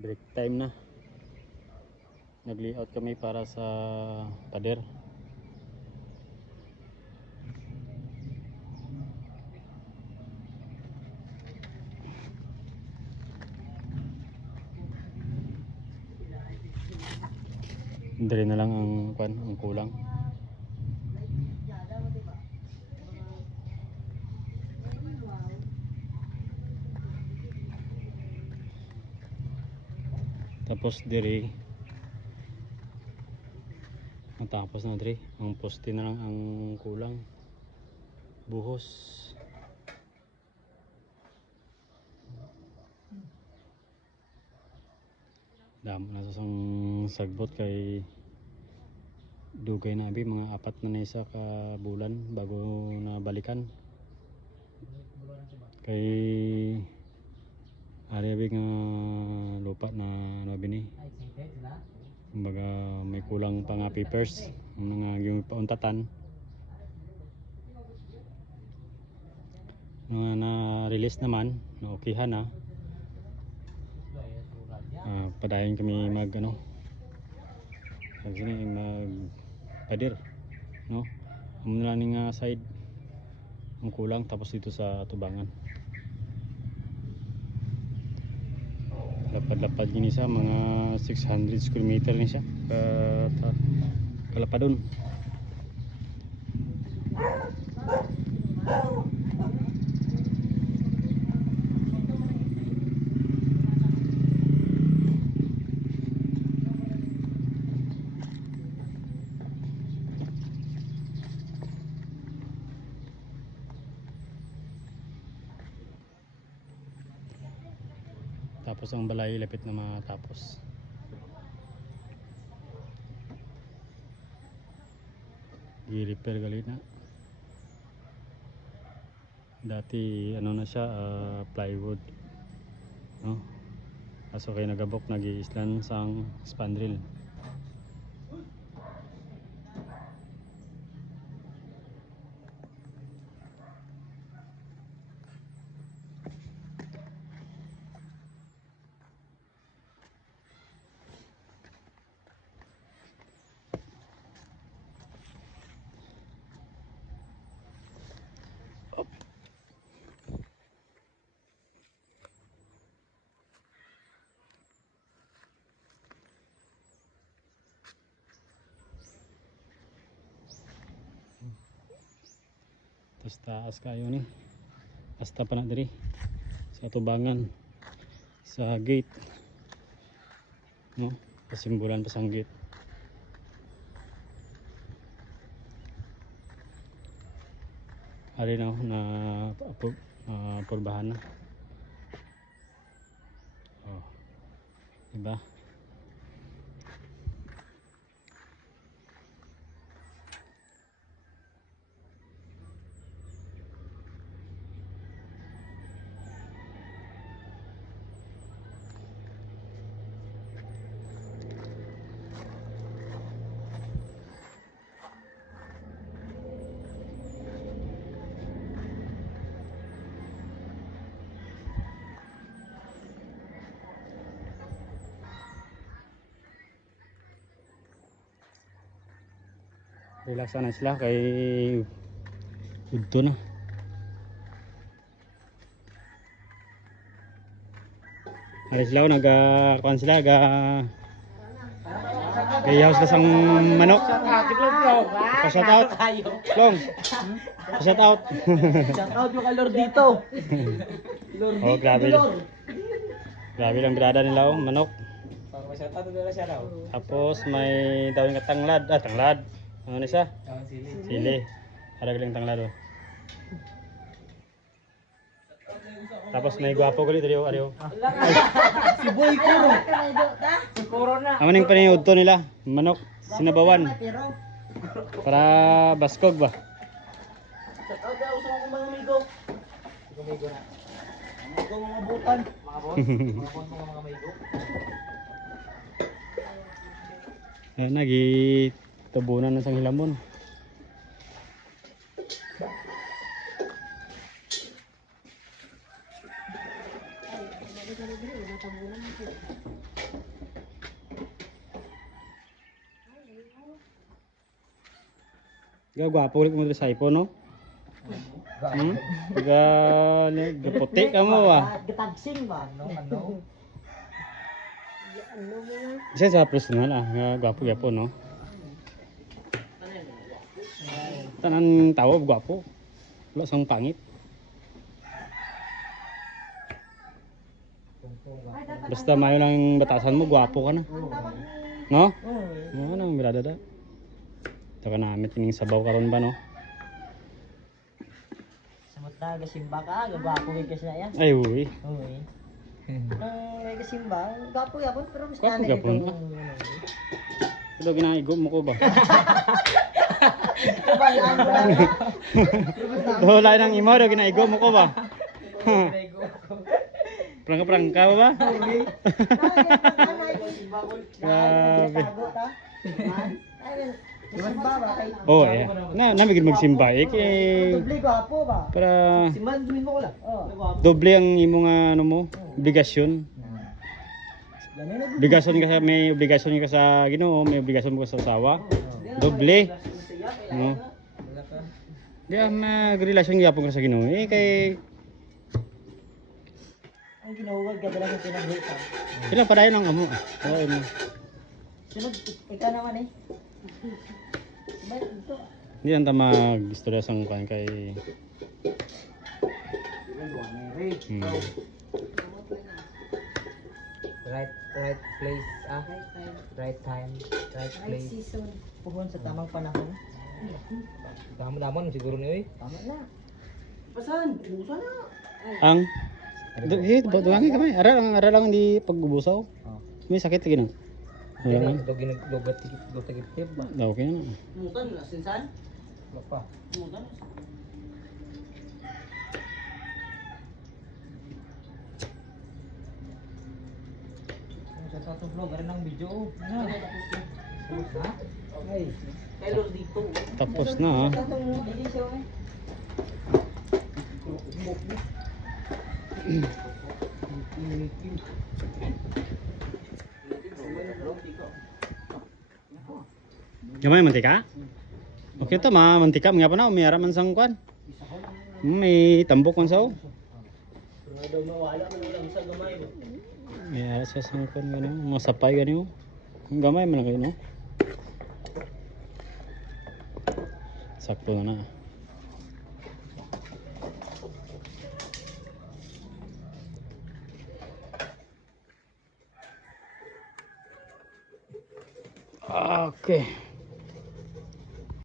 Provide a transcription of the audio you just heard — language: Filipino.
break time na. Nag-layout kami para sa pader. Dali na lang ang kulang. Tapos diri matapos na diri, ang poste na lang ang kulang. Buhos. Damo na sa sang sagbot kay dugay na abi mga 4 na isa ka bulan bago na balikan. Kay ari abi nga lupa na ano bini. Kumbaga may kulang pa nga papers nga yung pauntatan. Mga na-release naman, na-okayhan na. Padayon kami mag ano. Mag pader, no? Amo na lang nga side ang kulang, tapos dito sa tubangan. Lapad-lapad gini sa mga 600 square meter ni siya kalapadon. Tapos ang balay lapit na matapos. I-repair galit na. Dati ano na siya, plywood, no? Kaso kay nagabok nag-iislan sang spandrel. Tapos taas kayo ni hasta pa na diri sa tubangan sa gate, no? Pasimbolan pa sang gate. Ari na na purbahan na. Oh, diba? Relax na sila kay udto na. Ay sila kuan sila gayaw sila sang manok. Pa-shout out. Long. Pa-shout out. Shout out yung kay Lord dito. Lord Oh, grabe. Grabe lang birada nila manok. Shout out nila siya raw. Tapos may dawin ka tanglad. Tanglad. Ano na siya? Sili. Harag lang tanglad. Oh. Tapos may gwapo gali diri ariyo. Si Boy Kuro. Corona. Amo ning paniud to nila, manok sinabawan. Para baskog ba? Shout out daw sa mga amigo. Amigo na. Amigo mga butan. Mga boss. Mga boss mga amigo. Nagi tabunan na sang hilamon. Gagwapo ulit mo dito sa iPhone, no? Hmm? Puti ka mo, ah. Gatagsing ba? Ano? Isa sa personal, ah. Gwapo, no? Tanan tao, gwapo. Wala sang pangit. Basta mayo lang batasan mo, gwapo ka na. No? Oo, nang biradada. Ito ka namin, tining sabaw karon ba, no? Samot na, gasimba ka. Gagwapo kayo kasi na yan. Ay, uy. Uy. May gasimba. Gwapo yapon, pero mas Gwapo nanay yapon dito. ka. Pero ginaigo mo ko ba? Kabalaan mo lang. Wala nang imo, daw ginaigo mo ko ba? Prangka-prangka ba ba? Grabe. Simba ba? Oh, eh. Namigid magsimba eh. Doble gwapo ba? Para Simba, dumin mo ko lang. doble ang imong ano mo, obligasyon. Obligasyon ka sa may obligasyon ka sa Ginoo, may obligasyon mo ka sa asawa. Doble. No. Di magrelasyon gyapon ka sa Ginoo. Eh kay Ang ginuwag ka talaga sa pinagbutan. ilang padayon ang amo. Oo. No. Sunod, ikaw naman eh. Ba't ito? Hindi lang ta mag-istorya sang kan kay Right place, right time, right place. Puhon sa tamang panahon. Damon siguro ni oy. Tama na. ang duwangi kamay. Ara lang di pagbubusaw. May sakit lagi nang. Wala man. Dogat tip ba? Daw kaya na. Mutan na, sinsan? Bapa. Mutan. Sa tatong vlog ara nang video. Na. Ha? Ay, Taylor dito. Tapos na ha. Tatong edisyo eh. Gamay mantika? Okay to mantika mga pa na may araman sang kwan. May tambok man sao. Daw mawala man lang sa gamay mo. May ara sa sang kwan gani, masapay gani mo. Gamay man kayo no. Sakto na na. Okay.